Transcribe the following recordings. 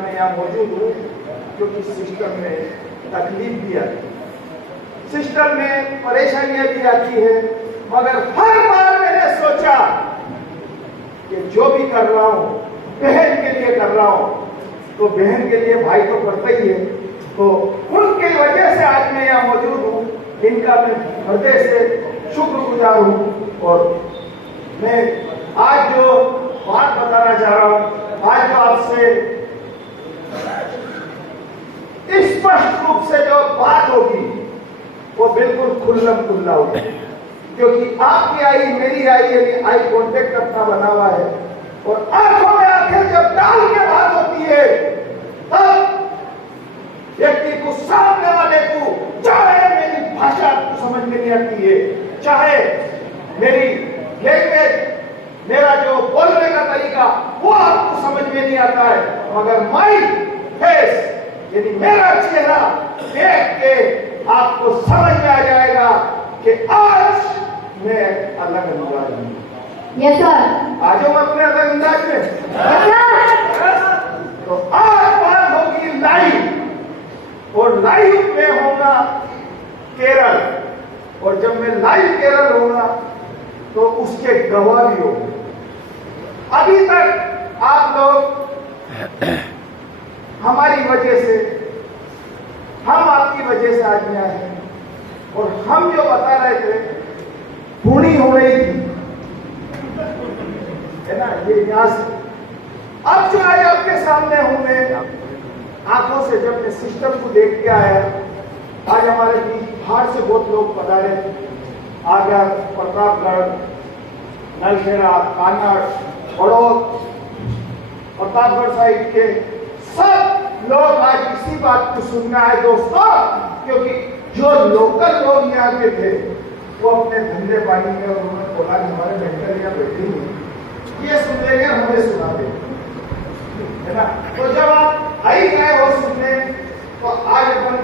मैं यहाँ मौजूद हूँ क्योंकि सिस्टम में तकलीफ भी आती है, सिस्टम में परेशानियां भी आती है। मगर हर बार मैंने सोचा कि जो भी कर रहा हूँ बहन के लिए कर रहा हूँ, तो बहन के लिए भाई तो करता ही है। तो उनकी वजह से आज मैं यहाँ मौजूद हूँ, इनका मैं हृदय से शुक्रगुजार हूँ। और मैं आज जो बात बताना चाह रहा हूँ, आज जो आपसे स्पष्ट रूप से जो बात होगी वो बिल्कुल खुल्लम खुल्ला होगी, क्योंकि आपकी आई मेरी आई यानी आई कॉन्टेक्ट अपना बना हुआ है। और आंखों में आंखें जब डाल के बात होती है, तब व्यक्ति को, सामने वाले को, चाहे मेरी भाषा आपको समझ में नहीं आती है, चाहे मेरी लैंग्वेज, मेरा जो बोलने का तरीका वो आपको समझ में नहीं आता है, मगर माई फेस यानी मेरा चेहरा देख के आपको समझ में आ जाएगा कि आज मैं अलग अंदाज हूं। Yes sir. आ जाऊं अपने अलग अंदाज में। तो आज बात होगी लाइव, और लाइव में होगा केरल, और जब मैं लाइव केरल होगा तो उसके गवाह भी होंगे। अभी तक आप लोग हमारी वजह से, हम आपकी वजह से आज यहाँ हैं, और हम जो बता रहे थे पूरी हो रही थी, है ना, ये यहाँ से अब जो आज आपके सामने हूं मैं, आंखों से जब मैं सिस्टम को देख के आया, आज हमारे बीच बाहर से बहुत लोग पधारे, आगरा, प्रतापगढ़, नलखेड़ा, कान्नाड़, बड़ौद, प्रतापगढ़ साइड के सब लोग आज इसी बात को सुनना है दोस्तों, क्योंकि जो लोकल लोग यहाँ के थे वो अपने धंधे पानी में, उन्होंने बोला कि हमारे मेंटर यहाँ बैठे हुए ये सुन लेंगे, हमें सुना देंगे, है ना। तो जब आप आई गए हो सुनने, तो आज अपन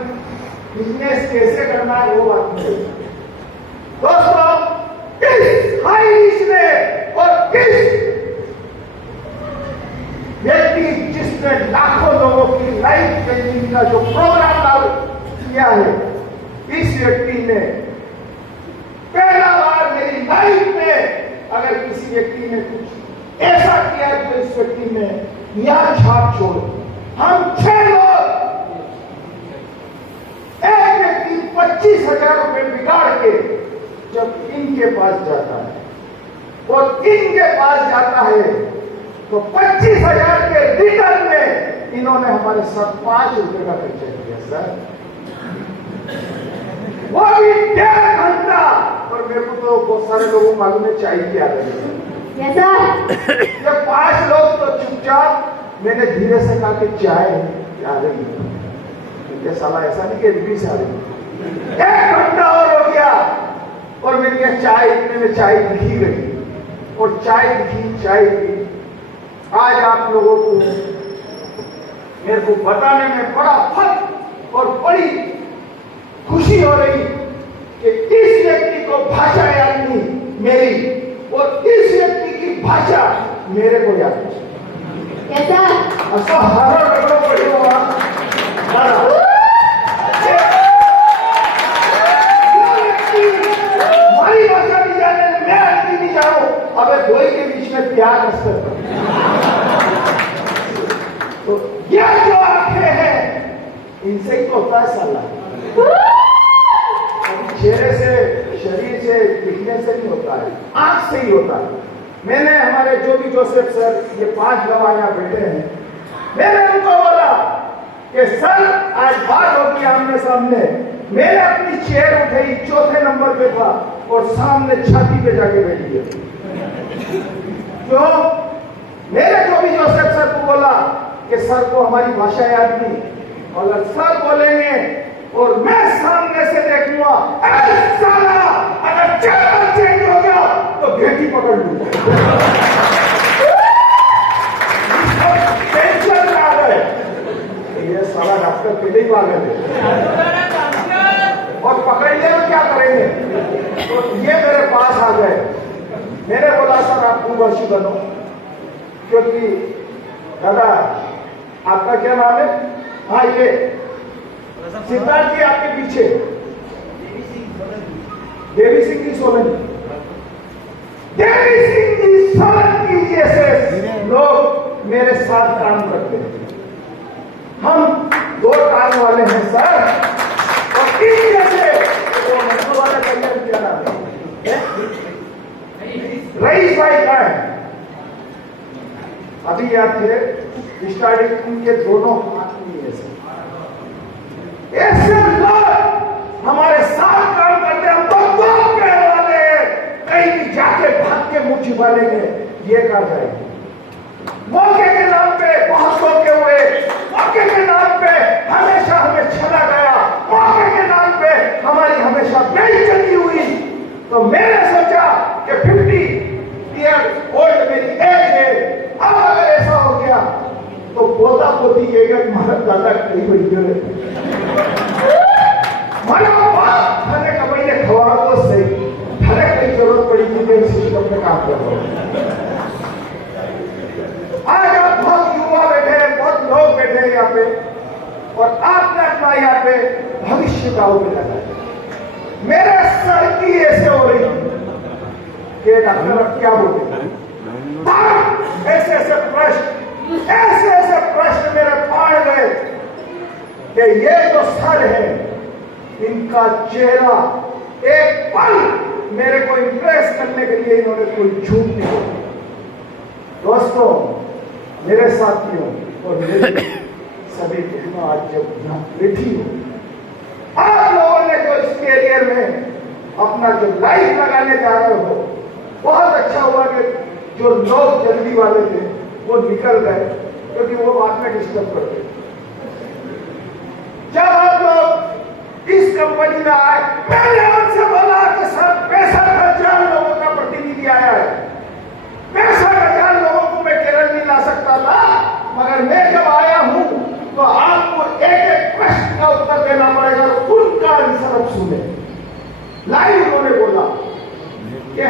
बिजनेस कैसे करना है वो बात नहीं। दोस्तों, किस हाई रीच ने और किस व्यक्ति जिसने लाखों लोगों की लाइफ चेंजिंग का जो प्रोग्राम किया है, इस व्यक्ति ने पहला बार मेरी लाइफ में अगर किसी व्यक्ति ने कुछ ऐसा किया तो इस व्यक्ति ने यह छाप छोड़। हम 6 लोग, एक व्यक्ति 25,000 रुपए बिगाड़ के जब इनके पास जाता है और इनके पास जाता है, तो 25,000 के रिटर्न में इन्होंने हमारे साथ 5 रुपए का खर्चा किया सर, वो भी 1.5 घंटा। और मेरे को तो बहुत सारे लोगों को मालूम है चाय की आदत है। जब 5 लोग तो चुपचाप, मैंने धीरे से कहा कि चाय आ रही है, साला ऐसा नहीं कि रिपीट आ रही, 1 घंटा और हो गया, और मेरी यह चाय, इतने में चाय लिखी गई, और चाय लिखी, चाय पी। आज आप लोगों को मेरे को बताने में बड़ा फर्क और बड़ी खुशी हो रही कि इस व्यक्ति को भाषा याद नहीं मेरी, और इस व्यक्ति की भाषा मेरे को याद नहीं। हमारी भाषा नहीं जाने, मैं हिंदी नहीं जानू, अबे दो के बीच में प्यार असर। तो ये जो आंखें हैं, इनसे ही तो होता है साला, चेहरे से, शरीर से, दिखने से नहीं होता है, आंख से ही होता है। मैंने हमारे जो भी जोसेफ सर, ये 5 गवाह यहाँ बैठे हैं, मैंने उनको बोला कि सर आज बात होगी आमने सामने। मैंने अपनी चेयर उठाई, 4थे नंबर पे था, और सामने छाती पे जाके बैठ गया। क्यों? मैंने जो भी जोसेफ सर को बोला कि सर को हमारी भाषा याद नहीं, और सर बोलेंगे और मैं सामने से देखूंगा, साला अगर चैनल चेंज हो गया तो घेटी पकड़ लूंगा। टेंशन में आ गए, ये साला डॉक्टर पहले ही पागल है, और पकड़ लिया तो क्या करेंगे। तो ये मेरे पास आ गए, मैंने बोला सर आप भूभाषी बनो, क्योंकि दादा आपका क्या नाम है? हाँ, ये सिद्धार्थ जी आपके पीछे, देवी सिंह जी सोलंकी। देवी सिंह जी सोलंकी जैसे लोग मेरे साथ काम करते हैं। हम 2 टांग वाले हैं सर, और इस जैसे वो मेट्रो वाला करियर क्या नाम है? रईस भाई का है। अभी याद थे स्टार्टिंग उनके दोनों हाथ में ऐसे लोग हमारे साथ काम करते हैं। हम तो पैर वाले कहीं भी जाके भाग के मुंह छिपा लेंगे, ये कर जाएंगे। मौके के नाम पे बहुत मौके हुए, मौके के नाम पे हमेशा हमें छला गया, मौके के नाम पे हमारी हमेशा बेइज्जती हुई। तो मैंने सोचा कि 50 ईयर ओल्ड मेरी एज है, अब अगर ऐसा हो गया तो पोता पोती एक महाराज दादा कई बड़ी जरूरत थाने कपड़े ने खवा तो सही, थाने कई जरूरत पड़ी थी सिस्टम में काम कर रहा हूं। आज आप बहुत युवा बैठे हैं, बहुत लोग बैठे हैं यहाँ पे, और आपने अपना यहाँ पे भविष्य का उम्मीद लगा। मेरे सर की ऐसे हो रही कि डॉक्टर अब क्या बोले, ऐसे ऐसे प्रश्न मेरे पाड़ गए कि ये जो सर है, इनका चेहरा एक पल मेरे को इंप्रेस करने के लिए इन्होंने कोई झूठ नहीं बोला। दोस्तों, मेरे साथियों और मेरे सभी बहनों, आज जब यहाँ बैठी हो, आप लोगों ने जो इस कैरियर में अपना जो लाइफ लगाने जा रहे हो, बहुत अच्छा हुआ कि जो लोग जल्दी वाले थे वो निकल गए, क्योंकि वो बाद में डिस्टर्ब करते। जब आप लोग इस कंपनी में आए, मैंने उनसे बोला कि सर 65,000 लोगों का प्रतिनिधि आया है, 65,000 लोगों को मैं केरल नहीं ला सकता था, मगर मैं जब आया हूं तो आपको एक एक प्रश्न का उत्तर देना पड़ेगा, उनका आंसर अब सुने। लाइव उन्होंने बोला कि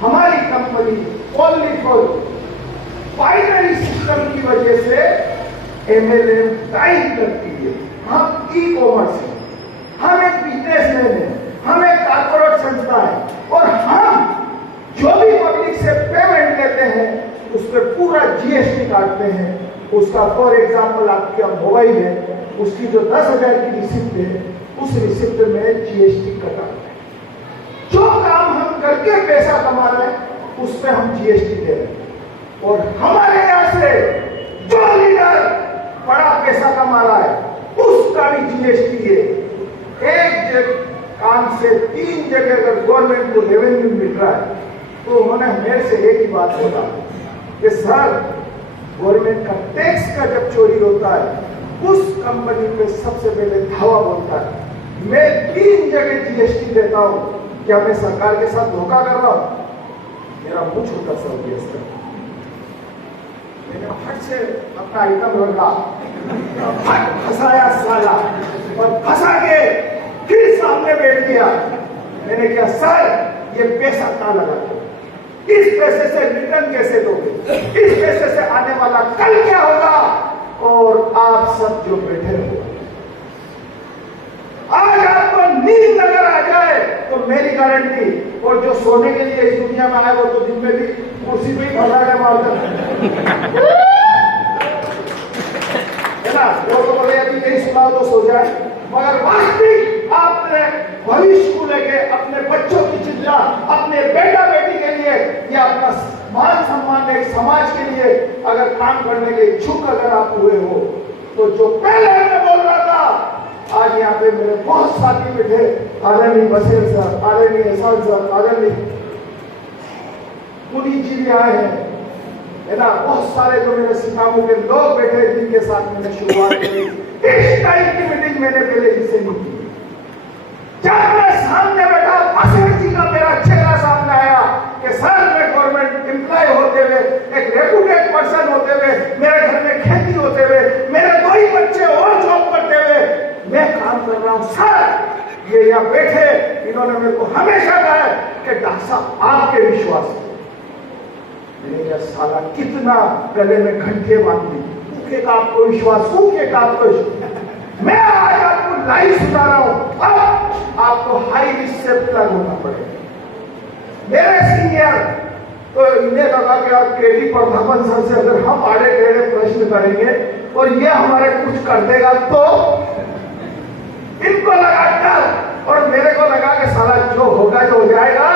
हमारी company only for binary system की वजह से MLM टाइम करती है। हम ई-कॉमर्स है, हम एक बिजनेसमैन है, हम एक कॉर्पोरेट संस्था है, और हम जो भी पब्लिक से पेमेंट लेते हैं उस पर पूरा GST काटते हैं। उसका फॉर एग्जाम्पल आपका मोबाइल है, उसकी जो 10,000 की रिसिप्ट है, उस रिसिप्ट में GST कटा है। जो काम हम करके पैसा कमा रहे हैं उस पर हम GST दे रहे हैं, और हमारे यहाँ से जो लीडर बड़ा पैसा कमा रहा है उसका भी GST है। एक काम से 3 जगह अगर गवर्नमेंट को रेवेन्यू मिल रहा है, तो उन्होंने मेरे से एक ही बात बोला कि सर, गवर्नमेंट का टैक्स का जब चोरी होता है उस कंपनी पे सबसे पहले धावा बोलता है। मैं 3 जगह GST देता हूं, क्या मैं सरकार के साथ धोखा कर रहा हूं? मेरा मुंह छोटा सा हो गया सर। मैंने फट से अपना आइटम रखा, फंसाया साला, और फंसा के फिर सामने बैठ गया। मैंने कहा सर, ये पैसा कहां लगा, इस पैसे से रिटर्न कैसे दोगे, इस पैसे से आने वाला कल क्या होगा? और आप सब जो बैठे हो, आज आपको नींद अगर आ जाए तो मेरी गारंटी, और जो सोने के लिए इस दुनिया में आए वो तो दिन में भी कुर्सी पे ही फंसा है मारता है ना। वो तो बोले अभी यही सुनाओ तो सो जाए, मगर वास्तविक आपने भविष्य को लेके अपने बच्चों की चिंता, अपने बेटा बेटी के लिए या अपना मान सम्मान एक समाज के लिए अगर काम करने के इच्छुक अगर आप हुए हो, तो जो पहले मैं बोल रहा था, आज यहाँ पे मेरे बहुत साथी बैठे, आदरणीय बशीर सर, आदरणीय एहसान सर, आदरणीय पुनीत जी भी आए हैं, है ना। बहुत सारे जो मेरे सिखामों के लोग बैठे जिनके साथ मैंने शुरुआत की। इस टाइप की मीटिंग मैंने पहले इससे नहीं की। जब मैं सामने बैठा, बशीर जी का मेरा चेहरा सामने आया कि सर, मैं गवर्नमेंट एम्प्लॉय होते हुए, एक रेपुटेड पर्सन होते हुए, मेरे घर में खेती होते हुए, मेरे 2 ही बच्चे और जॉब करते हुए मैं काम कर रहा हूं। सर, ये यहाँ बैठे, इन्होंने मेरे को हमेशा कहा है कि डॉक्टर साहब आपके विश्वास, मैंने कहा साला कितना गले में घंटे बांध दी, सूखे का आपको विश्वास, सूखे का आपको विश्वास। मैं आज आपको लाइव सुना रहा हूं, अब आपको हाई रिस्क से प्लग होना पड़ेगा। मेरे सीनियर तो इन्हें लगा कि आप केडी प्रधान सर से अगर हम आड़े टेढ़े प्रश्न करेंगे और ये हमारे कुछ कर देगा तो इनको लगा डर, और मेरे को लगा कि साला जो होगा जो हो जाएगा।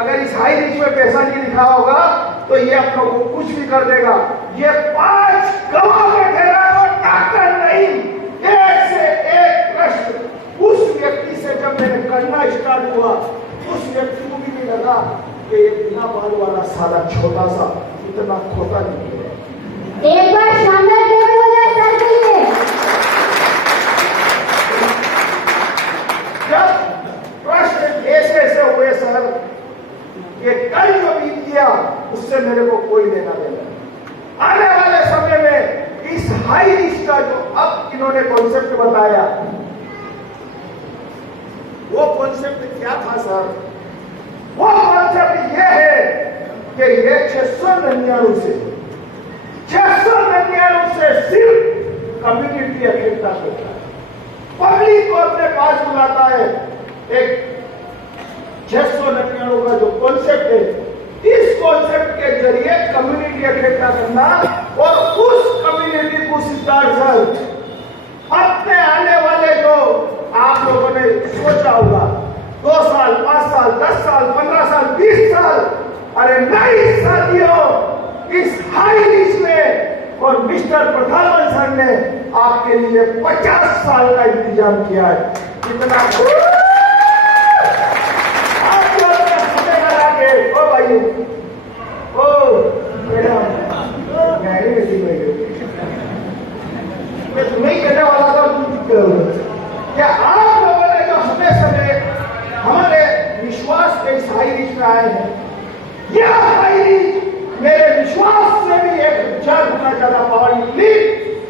अगर इस हाई रिस्क में पैसा नहीं लिखा होगा तो ये आप लोगों को कुछ भी कर देगा। ये 5 गवाह बैठे रहे और डॉक्टर नहीं, एक से एक प्रश्न उस व्यक्ति से जब मैंने करना स्टार्ट हुआ, उस व्यक्ति को भी नहीं लगा कि ये बिना बाल वाला साला छोटा सा इतना खोता नहीं है। एक बार शानदार ताली हो जाए सर के लिए। जब प्रश्न ऐसे ऐसे हुए सर, ये कल जो बीत गया उससे मेरे को कोई लेना देना। आने वाले समय में इस हाई रिस्क का जो अब इन्होंने कॉन्सेप्ट बताया, वो कॉन्सेप्ट क्या था सर? वो कॉन्सेप्ट ये है कि ये 699 से सिर्फ कम्युनिटी इकट्ठा करता है, पब्लिक को अपने पास बुलाता है। एक 699 का जो कॉन्सेप्ट है, इस कॉन्सेप्ट के जरिए कम्युनिटी इकट्ठा करना और उस कम्युनिटी को सिद्धार्थ सर अपने आने वाले जो आप लोगों ने सोचा होगा 2 साल, 5 साल, 10 साल, 15 साल, 20 साल, अरे नहीं साथियों, इस हाई रिस्क में और मिस्टर प्रधान सर ने आपके लिए 50 साल का इंतजाम किया है। कितना ओ भाई, ओ मैडम, मैं तुम्हें ही कहने वाला था, क्या आप लोगों ने जो समय हमारे विश्वास के इस हाई रिस्क में आए हैं, यह हाई रिस्क मेरे विश्वास से भी 1000 गुना ज्यादा पावरफुल,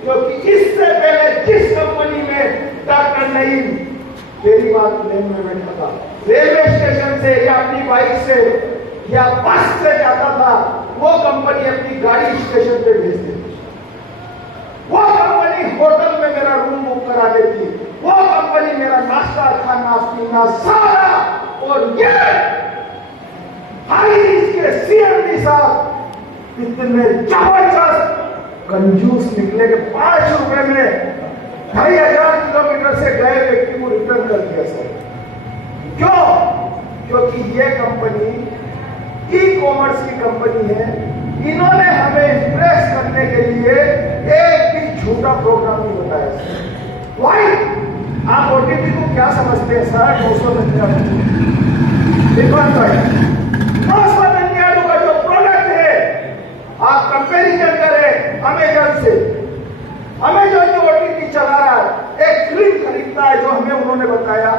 क्योंकि इससे पहले जिस कंपनी में डॉक्टर नईम तेरी बात लेन में बैठा था, रेलवे स्टेशन से या अपनी बाइक से या बस से जाता था, वो कंपनी अपनी गाड़ी स्टेशन पे भेज देती, वो कंपनी होटल में मेरा रूम बुक करा देती, वो कंपनी मेरा नाश्ता खाना पीना सारा, और ये हाई रिस्क के सीएमडी साहब इतने जबरदस्त कंजूस निकले कि 5 रुपए में 2500 किलोमीटर से गए व्यक्ति को रिटर्न कर दिया सर। क्यों? क्योंकि ये कंपनी ई कॉमर्स की कंपनी है, इन्होंने हमें इंप्रेस करने के लिए एक भी झूठा प्रोग्राम नहीं बताया सर। वाई? आप ओटीपी को क्या समझते हैं सर? 999 999 का जो प्रोडक्ट है, आप कंपेरिजन करें अमेजन से। अमेजन जो ओटीपी चला रहा है, एक क्रीम खरीदता है जो हमें उन्होंने बताया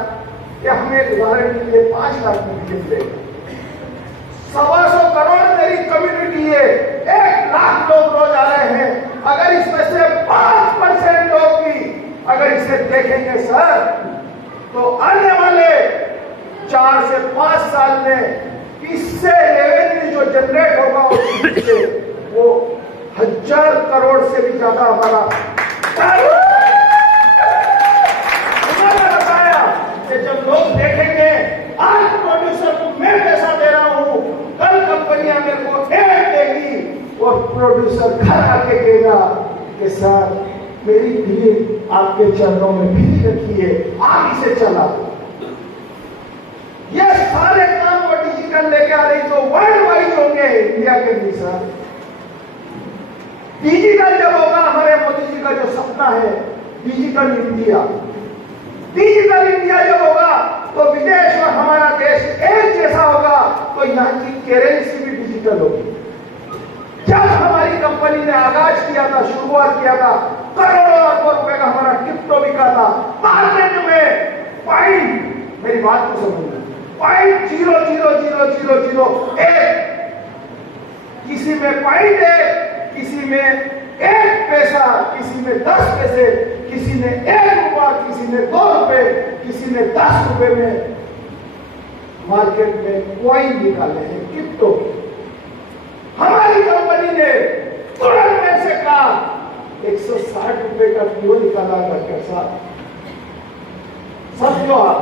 कि हमें उदाहरण के लिए 5 लाख में मिलेगा। 125 करोड़ मेरी कम्युनिटी है, 1 लाख लोग रोज आ रहे हैं। अगर इसमें से 5% लोग भी अगर इसे देखेंगे सर, तो आने वाले 4 से 5 साल में इससे रेवेन्यू जो जनरेट होगा वो 1000 करोड़ से भी ज्यादा हमारा। उन्होंने बताया कि जब लोग देखेंगे आज प्रोड्यूसर को मैं पैसा दे रहा हूं, कल कंपनियां मेरे को एड देगी और प्रोड्यूसर घर आके कहेगा कि सर मेरी फिल्म आपके चरणों में भी रखी है, आप इसे चला दो। ये सारे काम वो डिजिटल लेके आ रही तो वर्ल्ड वाइड होंगे, इंडिया के लिए सर। डिजिटल जब होगा, हमारे मोदी जी का जो सपना है डिजिटल इंडिया, डिजिटल इंडिया जब होगा तो विदेश और हमारा देश एक जैसा होगा, तो यहाँ की करेंसी भी डिजिटल होगी। जब हमारी कंपनी ने आगाज किया था, शुरुआत किया था, करोड़ों अरबों रुपए का हमारा क्रिप्टो बिका था मार्केट में। पॉइंट, मेरी बात को समझना, 0.00001, किसी में 0.1, किसी में 1 पैसा, किसी में 10 पैसे, किसी ने 1 रुपया, किसी ने 2 रुपए, किसी ने 10 रुपए में मार्केट में कॉइन निकाले हैं क्रिप्टो। हमारी कंपनी ने तुरंत में से कहा 160 रुपए का क्यों निकाला करके साहब? समझो आप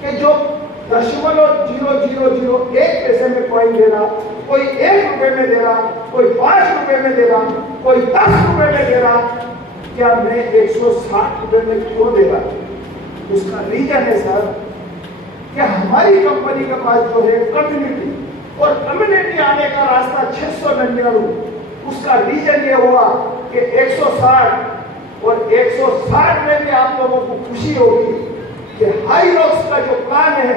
कि जो 0.0001 पैसे में कॉइन दे रहा, कोई 1 रुपए में दे रहा, कोई 5 रुपए में दे रहा, कोई 10 रुपए में दे रहा, क्या मैं 160 रुपए में क्यों दे रहा? उसका रीजन है सर कि हमारी कंपनी के पास जो है कम्युनिटी, और कम्युनिटी आने का रास्ता 699, उसका रीजन ये हुआ कि 160 और 160 में भी आप लोगों को खुशी होगी कि हाईरॉक्स का जो प्लान है,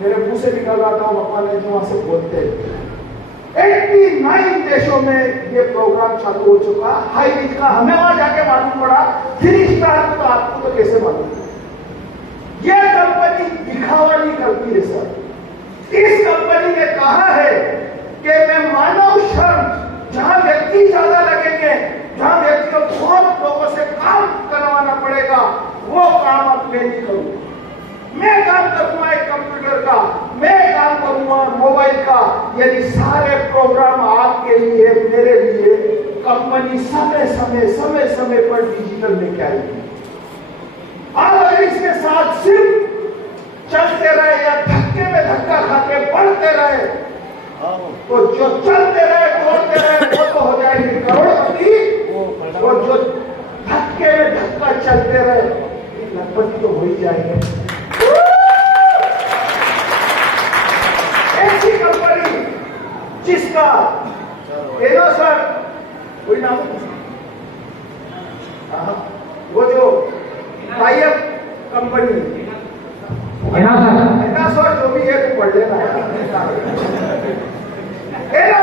मेरे मुंह से निकल रहा था, पापा ने जो वहां से बोलते हैं, 89 देशों में ये प्रोग्राम चालू हो चुका। हाई रीच का हमें वहां जाके मालूम पड़ा, 3 स्टार तो आपको तो कैसे मालूम? ये कंपनी दिखावा नहीं करती है सर। इस कंपनी ने कहा है कि मैं मानव श्रम, जहां व्यक्ति ज्यादा लगेंगे, जहां व्यक्ति को बहुत लोगों से काम करवाना पड़ेगा, वो काम अब मैं नहीं करूंगा। मैं काम करूंगा एक कंप्यूटर का, मैं काम करूंगा मोबाइल का। यदि सारे प्रोग्राम आपके लिए, मेरे लिए कंपनी समय समय पर डिजिटल लेके आएगी। आप अगर इसके साथ सिर्फ चलते रहे या धक्के में धक्का खाके बढ़ते रहे, तो जो चलते रहे, दौड़ते रहे, वो तो हो जाएगी करोड़पति, और जो धक्के में धक्का चलते रहे, लखपति तो हो ही जाएंगे। ऐसी कंपनी जिसका सर कोई नाम, वो जो टाइप कंपनी सर जो भी है तो पढ़ लेना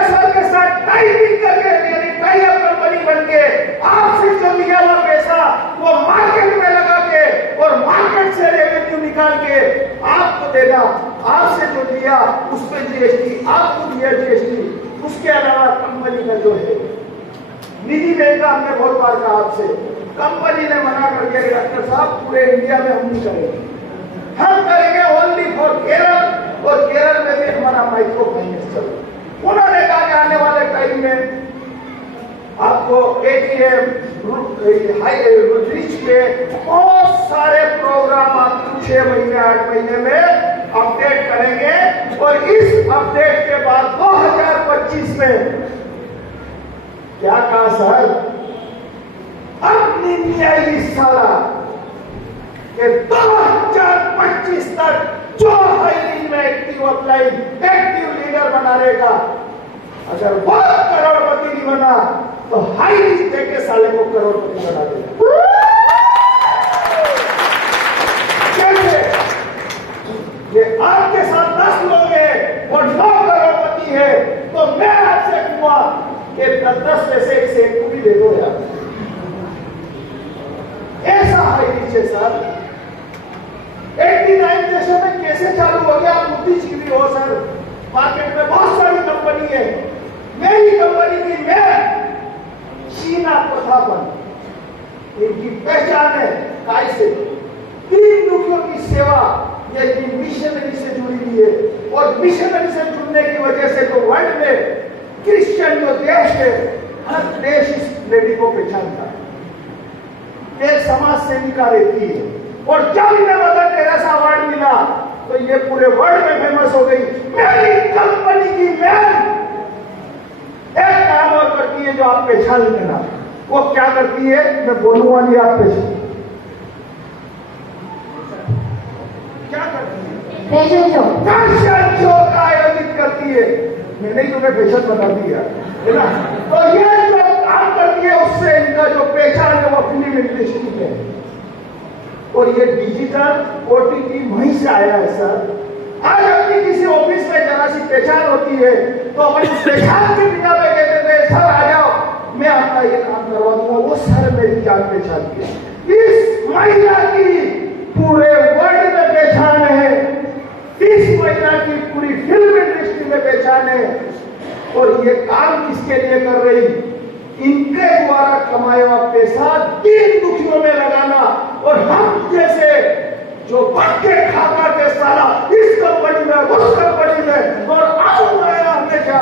सर के साथ टाइपिंग करके, यानी टाइप कंपनी बन के आपसे जो लिया हुआ पैसा वो मार्केट में लगा के और मार्केट से रेवेन्यू निकाल के आपको देना। आपसे जो लिया उस पर जीएसटी, आपको दिया जीएसटी। उसके अलावा कंपनी का जो है निधि बैंक का, हमने बहुत बार कहा आपसे, कंपनी ने मना कर दिया कि डॉक्टर साहब पूरे इंडिया में हम नहीं करेंगे, हम करेंगे ओनली फॉर केरल, और केरल में भी हमारा माइक्रो फाइनेंस चल। उन्होंने कहा कि आने वाले टाइम में आपको एटीएम, रिच पे बहुत सारे प्रोग्राम आपको 6 महीने 8 महीने में अपडेट करेंगे, और इस अपडेट के बाद 2025 में क्या कहा सर, अब नीति आएगी साला कि 2025 तक जो हाई में एक्टिव अपलाइन, एक्टिव लीडर बना रहेगा, अगर वो करोड़पति नहीं बना तो हाई रीच देके साले को करोड़पति बना देगा। कैसे? ये आपके साथ 10 लोग हैं और 9 करोड़पति है, तो मैं आपसे कहूंगा कि 10 में से 1 को भी दे दो यार। ऐसा हाई रीच है सर। 89 देशों में कैसे चालू हो गया? आप बुद्धिजीवी हो सर, मार्केट में बहुत सारी कंपनी है, मेरी कंपनी की मैं चीन आपको था बन, इनकी पहचान है काय से 3 दुखियों की सेवा, ये मिशनरी से जुड़ी हुई है, और मिशनरी से जुड़ने की वजह से तो वर्ल्ड में क्रिश्चियन जो देश है, हर देश इस लेडी को पहचानता है। एक समाज सेविका रहती है, और जब इन्हें मदर टेरेसा अवार्ड मिला तो ये पूरे वर्ल्ड में फेमस हो गई। मेरी कंपनी की मैन एक काम और करती है जो आप पहचान लेना। वो क्या करती है मैं बोलूंगा नहीं, आप पहचान क्या करती है? फैशन शो का आयोजित करती है। मैंने ही तुम्हें फैशन बता दिया है ना। तो ये जो काम करती है उससे इनका जो पहचान है वो फिल्म इंडस्ट्री है, और ये डिजिटल ओटीटी वहीं से आया है सर। आज अपनी किसी ऑफिस में जरा सी पहचान होती है तो अपनी पहचान के बिना पे कहते थे सर आ जाओ मैं आपका ये काम करवा दूंगा, वो सर मेरी जान पहचान की। इस महिला की पूरे वर्ल्ड में पहचान है, इस महिला की पूरी फिल्म इंडस्ट्री में पहचान है, और ये काम किसके लिए कर रही? इनके द्वारा कमाया हुआ पैसा 3 दुखियों में लगाना, और हम जैसे जो बच्चे खाता के साला इस कंपनी में, उस कंपनी में, और आऊंगा हमने क्या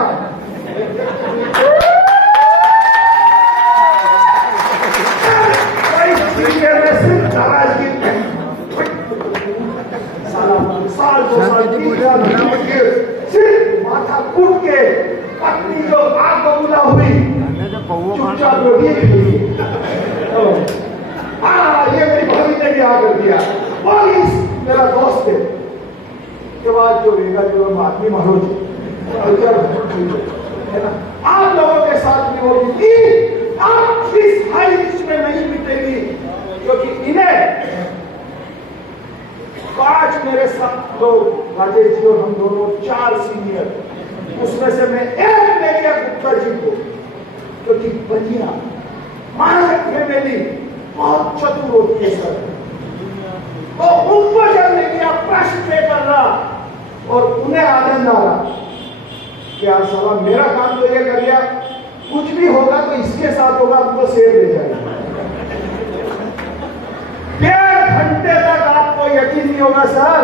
रोटी खाइए। हाँ, ये मेरी भाभी ने भी आकर दिया। पुलिस मेरा दोस्त है के बाद जो रहेगा जो हम आदमी मारो जी है ना, आप लोगों के साथ भी होगी। आप इस हाई रिस्क में नहीं मिटेगी, क्योंकि इन्हें पांच मेरे साथ लोग राजेश जी और हम दोनों 4 सीनियर, उसमें से मैं एक ले लिया गुप्ता जी को, क्योंकि बलिया मानक फैमिली बहुत चतुर होती है सर। तो उनको जब ले लिया प्रश्न पे कर रहा और उन्हें आनंद आ रहा कि यार साला मेरा काम तो ये कर लिया, कुछ भी होगा तो इसके साथ होगा, हमको शेर ले जाएगा। 1.5 घंटे तक आपको यकीन नहीं होगा सर,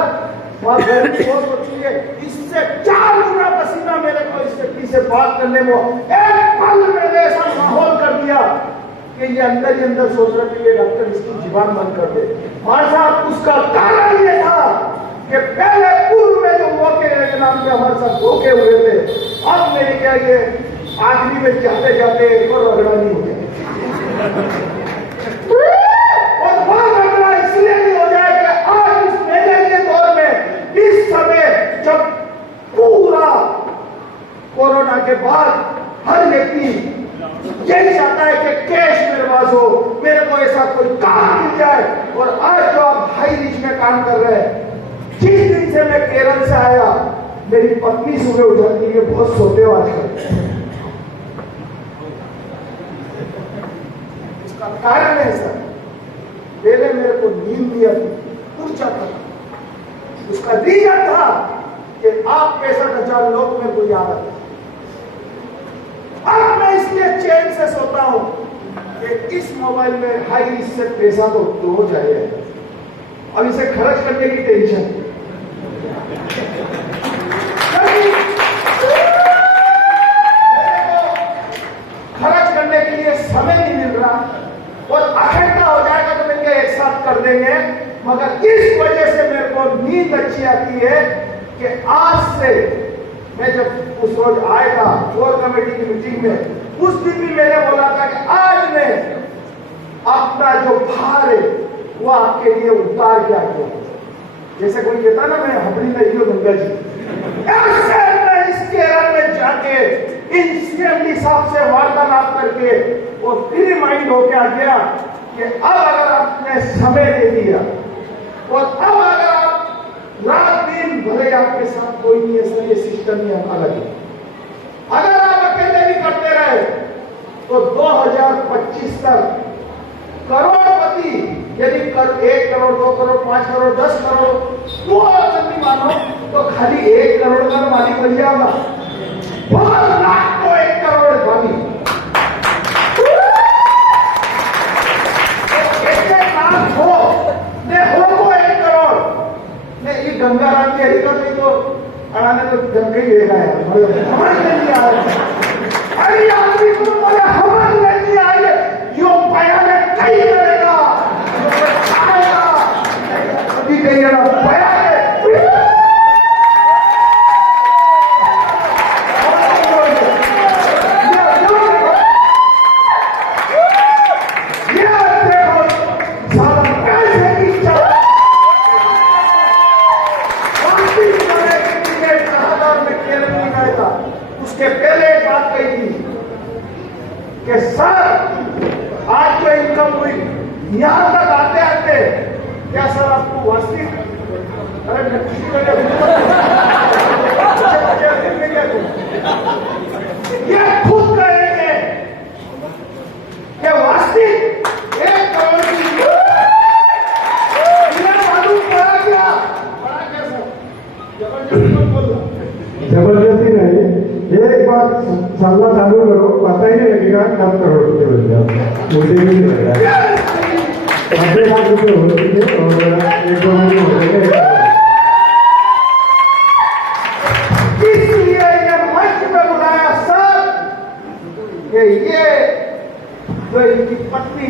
वहां गर्मी बहुत होती है, इससे 4 गुना पसीना मेरे को इस व्यक्ति से बात करने में एक पल में ऐसा माहौल कर दिया कि ये अंदर ही अंदर सोच रहे थे डॉक्टर इसकी जुबान बंद कर दे। हमारे साथ उसका कारण ये था कि पहले पूर्व में जो मौके नाम के हमारे साथ धोखे हुए थे, अब मेरे क्या ये आखिरी में जाते जाते एक और रगड़ा नहीं हो गया। और वह रगड़ा इसलिए नहीं हो जाए कि आज इस मेले के दौर में, इस समय जब पूरा कोरोना के बाद हर व्यक्ति यही चाहता है कि कैश मेरे पास हो, मेरे को ऐसा कोई काम मिल जाए। और आज जो आप हाई रिच में काम कर रहे हैं, जिस दिन से मैं केरल से आया, मेरी पत्नी सुबह उठाती है बहुत सोते आजकल। इसका कारण है सर, पहले मेरे को नींद नहीं आती, उठ जाता था। उसका रीजन था कि आप 65,000 लोग में कोई आ रहा था। अब मैं इसलिए चैन से सोता हूं कि इस मोबाइल में हाई रिस्क से पैसा तो हो जाएगा, अब इसे खर्च करने की टेंशन। खर्च करने के लिए समय नहीं मिल रहा, और इकट्ठा हो जाएगा तो मैं एक साथ कर देंगे। मगर इस वजह से मेरे को नींद अच्छी आती है कि आज से मैं जब उस रोज आया था कोर कमेटी की मीटिंग में, उस दिन भी मैंने बोला था कि आज मैं अपना जो भार है वो आपके लिए उतार के आया। जैसे कोई कहता ना मैं हबड़ी नहीं हूं गंगा जी, ऐसे मैं इस केरल में जाके इन सीएमडी साहब से वार्तालाप करके वो फ्री माइंड होके आ गया कि अब अगर आपने समय दे दिया और अब अगर आप रात दिन, भले आपके साथ कोई नहीं है, ये सिस्टम ही अलग है, अगर आप अकेले भी करते रहे तो 2025 तक करोड़पति, यदि 1 करोड़ 2 करोड़ 5 करोड़ 10 करोड़ वो जल्दी मानो तो खाली 1 करोड़ का मालिक बन जाएगा। 5 लाख को 1 करोड़ मालिक, ऐसे काम हो ने हो को 1 करोड़ ने, ये गंगाराम की हकीकत नहीं तो अड़ाने तो गंगे ही रहेगा यार, समझ नहीं आ रहा। अरे आदमी को बोले समझ नहीं आ रही, यो पाया में कहीं करेगा आएगा अभी कहीं ना पाया उसके पहले एक बात कही थी कि सर आज जो इनकम हुई यहां तक आते आते क्या सर आपको वास्तविक, अरे मैं खुशी करके ये खुद कहेंगे कि वास्तविक 1 करोड़ की मालूम पड़ा क्या सर? जबरदस्ती बोल रहा, जबरदस्ती नहीं, एक बार चलना चालू करो, पता ही नहीं लगेगा कब करोड़ रुपये बन जाओ, मुझे भी नहीं लग रहा है। 90 लाख रुपये हो चुके और 1-2 महीने हो गए। इसलिए ये मंच पे बुलाया सर कि ये जो इनकी पत्नी